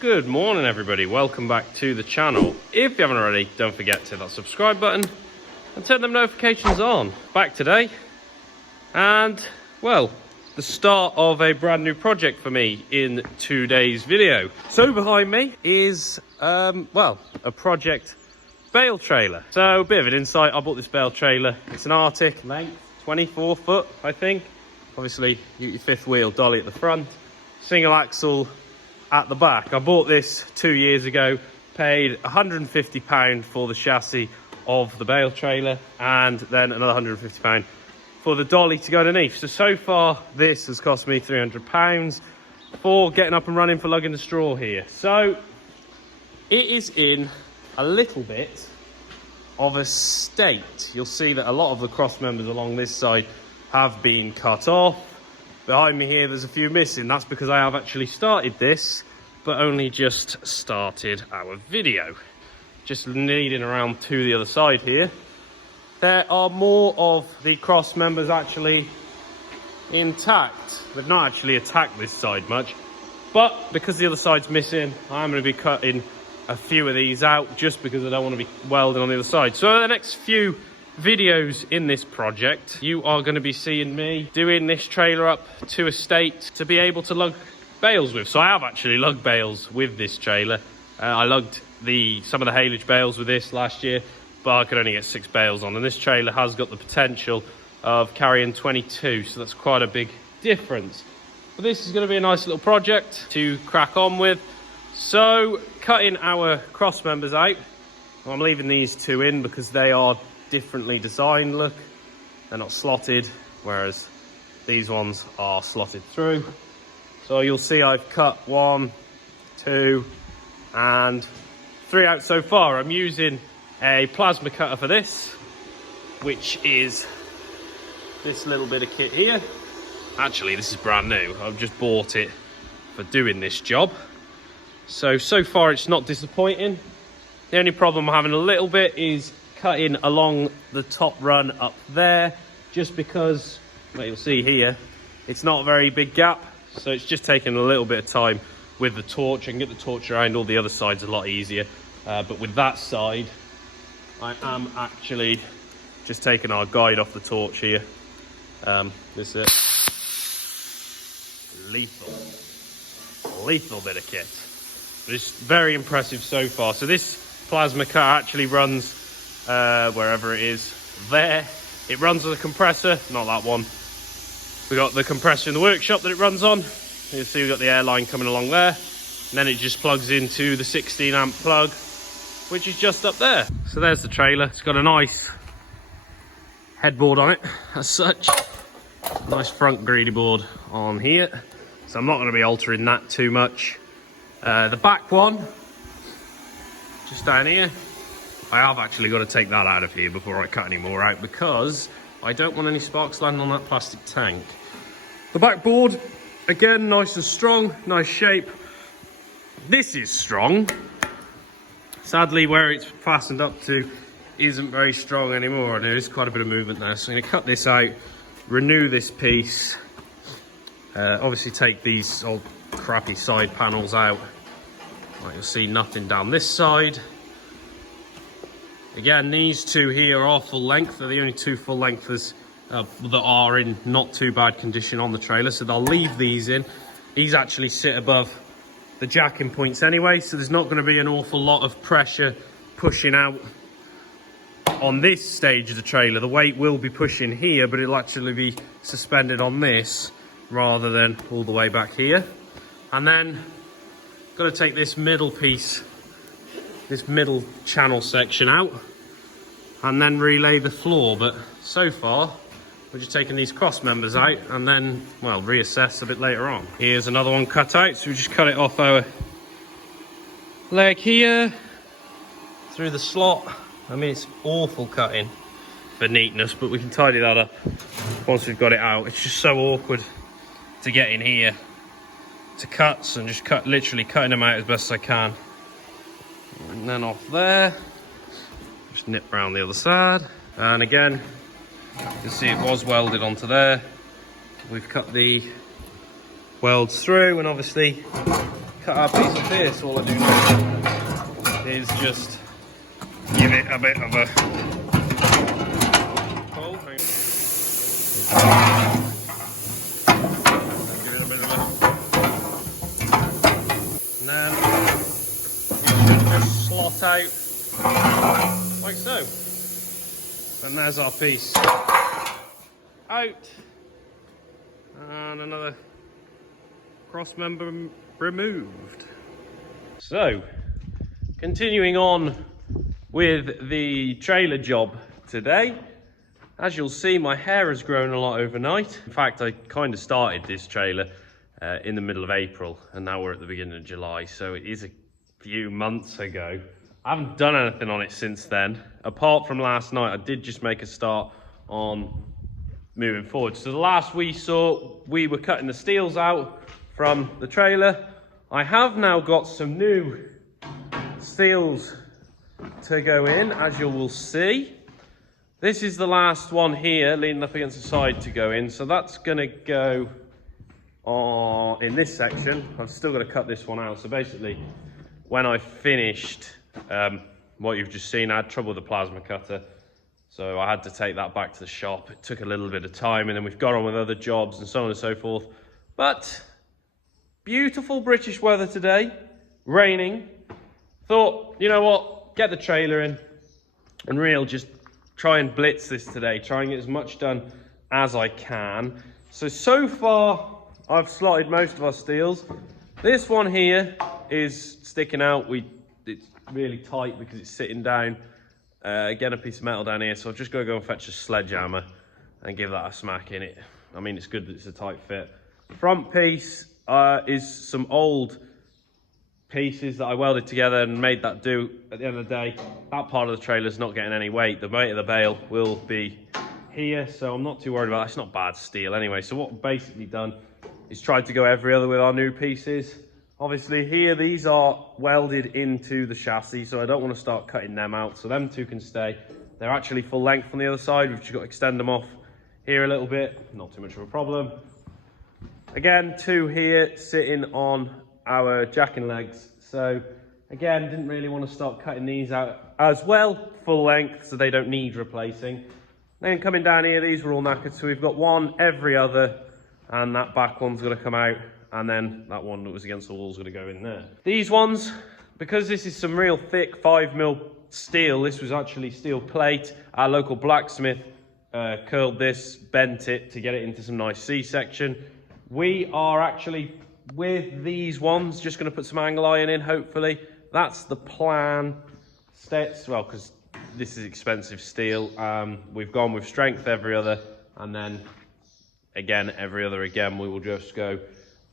Good morning everybody, welcome back to the channel. If you haven't already, don't forget to hit that subscribe button and turn them notifications on. Back today and well, the start of a brand new project for me in today's video. So behind me is well, a project Bale trailer. So a bit of an insight, I bought this Bale trailer. It's an Arctic, length 24 foot I think. Obviously your fifth wheel dolly at the front, single axle at the back. I bought this 2 years ago, paid £150 for the chassis of the Bale trailer and then another £150 for the dolly to go underneath. So far this has cost me £300 for getting up and running for lugging the straw here. So it is in a little bit of a state. You'll see that a lot of the cross members along this side have been cut off. Behind me here there's a few missing. That's because I have actually started this but only just started our video. Just needing around to the other side here. There are more of the cross members actually intact. They've not actually attacked this side much, but because the other side's missing, I'm going to be cutting a few of these out just because I don't want to be welding on the other side. So the next few videos in this project, you are going to be seeing me doing this trailer up to a state to be able to lug bales with. So I have actually lugged bales with this trailer. I lugged some of the haylage bales with this last year, but I could only get 6 bales on, and this trailer has got the potential of carrying 22, so that's quite a big difference. But this is going to be a nice little project to crack on with. So cutting our cross members out, I'm leaving these two in because they are differently designed. Look, they're not slotted, whereas these ones are slotted through. So you'll see I've cut 1, 2 and 3 out so far. I'm using a plasma cutter for this, which is this little bit of kit here. Actually this is brand new, I've just bought it for doing this job. So far it's not disappointing. The only problem I'm having a little bit is cutting along the top run up there, just because, well, you'll see here, it's not a very big gap, so it's just taking a little bit of time with the torch. I can get the torch around all the other sides a lot easier, but with that side, I am actually just taking our guide off the torch here. This is lethal bit of kit. But it's very impressive so far. So this plasma cut actually runs wherever it is there. It runs with a compressor, not that one. We got the compressor in the workshop that it runs on. You see we've got the air line coming along there. And then it just plugs into the 16 amp plug, which is just up there. So there's the trailer. It's got a nice headboard on it as such. Nice front greedy board on here. So I'm not going to be altering that too much. The back one, just down here, I have actually got to take that out of here before I cut any more out because I don't want any sparks landing on that plastic tank. The backboard, again, nice and strong, nice shape. This is strong. Sadly, where it's fastened up to isn't very strong anymore. There is quite a bit of movement there. So I'm going to cut this out, renew this piece. Obviously take these old crappy side panels out. Right, you'll see nothing down this side. Again, these two here are full length. They're the only two full lengthers that are in not too bad condition on the trailer, so they'll leave these in. These actually sit above the jacking points anyway, so there's not going to be an awful lot of pressure pushing out on this stage of the trailer. The weight will be pushing here, but it'll actually be suspended on this rather than all the way back here. And then got to take this middle piece, this middle channel section out, and then relay the floor. But so far we're just taking these cross members out and then, well, reassess a bit later on. Here's another one cut out, so we just cut it off our leg here through the slot. I mean, it's awful cutting for neatness, but we can tidy that up once we've got it out. It's just so awkward to get in here to cuts and just literally cutting them out as best as I can. And then off there, just nip around the other side. And again, you can see it was welded onto there. We've cut the welds through and obviously cut our piece up here, so all I do now is just give it a bit of a pull. Give it a bit of a... And then it should just slot out like so. And there's our piece out. And another cross member removed. So, continuing on with the trailer job today. As you'll see, my hair has grown a lot overnight. In fact, I kind of started this trailer in the middle of April, and now we're at the beginning of July, so it is a few months ago. I haven't done anything on it since then. Apart from last night, I did just make a start on moving forward. So the last we saw, we were cutting the steels out from the trailer. I have now got some new steels to go in, as you will see. This is the last one here, leaning up against the side to go in. So that's gonna go on in this section. I've still got to cut this one out. So basically, when I finished what you've just seen, I had trouble with the plasma cutter. So I had to take that back to the shop. It took a little bit of time, and then we've got on with other jobs and so on and so forth. But beautiful British weather today, raining. Thought, you know what, get the trailer in and just try and blitz this today. Try and get as much done as I can. So far, I've slotted most of our steels. This one here is sticking out. It's really tight because it's sitting down. Again, a piece of metal down here, so I've just got to go and fetch a sledgehammer and give that a smack in it. I mean, it's good that it's a tight fit. Front piece is some old pieces that I welded together and made that do. At the end of the day, that part of the trailer's not getting any weight. The weight of the bale will be here, so I'm not too worried about that. It's not bad steel anyway. So what I've basically done is tried to go every other with our new pieces. Obviously here, these are welded into the chassis, so I don't want to start cutting them out, so them two can stay. They're actually full length on the other side. We've just got to extend them off here a little bit, not too much of a problem. Again, two here sitting on our jacking legs. So again, didn't really want to start cutting these out as well, full length, so they don't need replacing. Then coming down here, these were all knackered, so we've got one every other, and that back one's going to come out. And then that one that was against the wall is going to go in there. These ones, because this is some real thick 5mm steel, this was actually steel plate. Our local blacksmith curled this, bent it to get it into some nice C-section. We are actually, with these ones, just going to put some angle iron in, hopefully. That's the plan. Well, because this is expensive steel. We've gone with strength every other, and then again, every other again. We will just go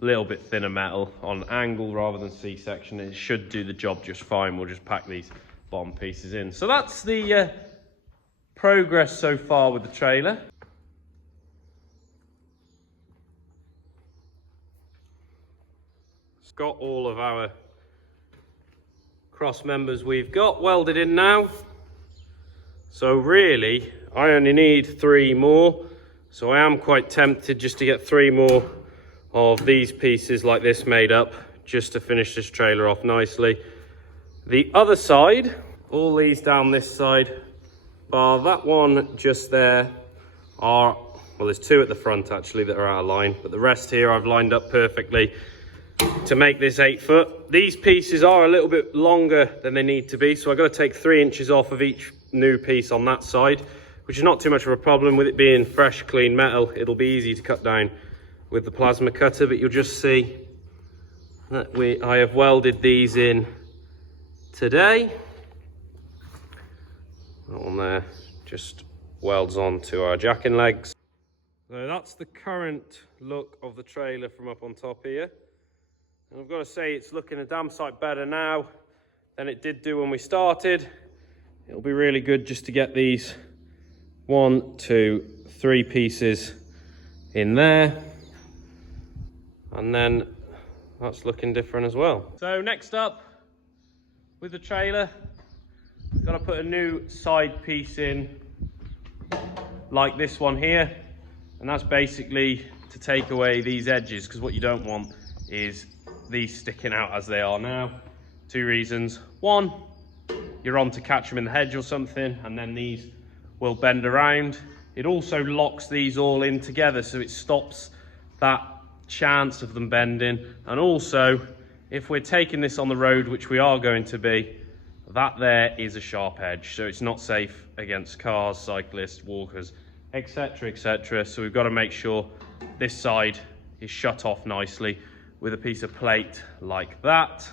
little bit thinner metal on angle rather than C-section. It should do the job just fine. We'll just pack these bottom pieces in. So that's the progress so far with the trailer. It's got all of our cross members we've got welded in now. So really, I only need 3 more. So I am quite tempted just to get 3 more of these pieces like this made up, just to finish this trailer off nicely. The other side, all these down this side, bar that one just there, are, well, there's 2 at the front actually that are out of line, but the rest here I've lined up perfectly to make this 8 foot. These pieces are a little bit longer than they need to be, so I've got to take 3 inches off of each new piece on that side, which is not too much of a problem. With it being fresh, clean metal, it'll be easy to cut down with the plasma cutter, but you'll just see that I have welded these in today. That one there just welds on to our jacking legs. So that's the current look of the trailer from up on top here. And I've got to say, it's looking a damn sight better now than it did do when we started. It'll be really good just to get these 1, 2, 3 pieces in there. And then that's looking different as well. So next up, with the trailer, got to put a new side piece in, like this one here. And that's basically to take away these edges, because what you don't want is these sticking out as they are now. 2 reasons. One, you're on to catch them in the hedge or something, and then these will bend around. It also locks these all in together, so it stops that chance of them bending. And also, if we're taking this on the road, which we are going to be, that there is a sharp edge, so it's not safe against cars, cyclists, walkers, etc, etc. So we've got to make sure this side is shut off nicely with a piece of plate like that.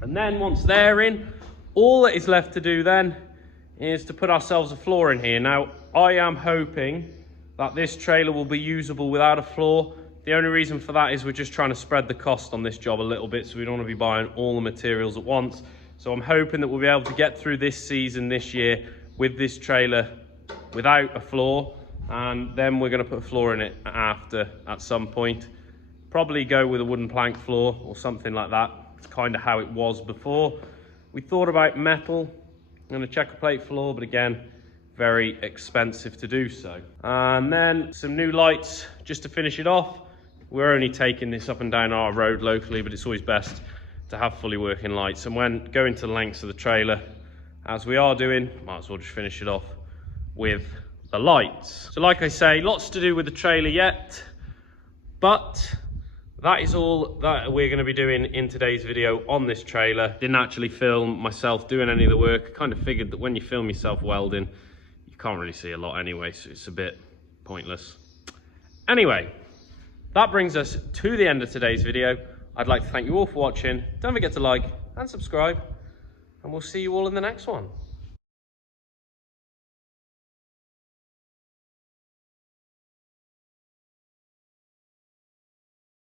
And then once they're in, all that is left to do then is to put ourselves a floor in here. Now, I am hoping that this trailer will be usable without a floor. The only reason for that is we're just trying to spread the cost on this job a little bit, so we don't want to be buying all the materials at once. So I'm hoping that we'll be able to get through this season this year with this trailer without a floor, and then we're going to put a floor in it after at some point. Probably go with a wooden plank floor or something like that. It's kind of how it was before. We thought about metal and a checker plate floor, but again, very expensive to do so. And then some new lights just to finish it off. We're only taking this up and down our road locally, but it's always best to have fully working lights. And when going to the lengths of the trailer, as we are doing, might as well just finish it off with the lights. So like I say, lots to do with the trailer yet, but that is all that we're going to be doing in today's video on this trailer. Didn't actually film myself doing any of the work. Kind of figured that when you film yourself welding, you can't really see a lot anyway, so it's a bit pointless. Anyway, that brings us to the end of today's video. I'd like to thank you all for watching. Don't forget to like and subscribe, and we'll see you all in the next one.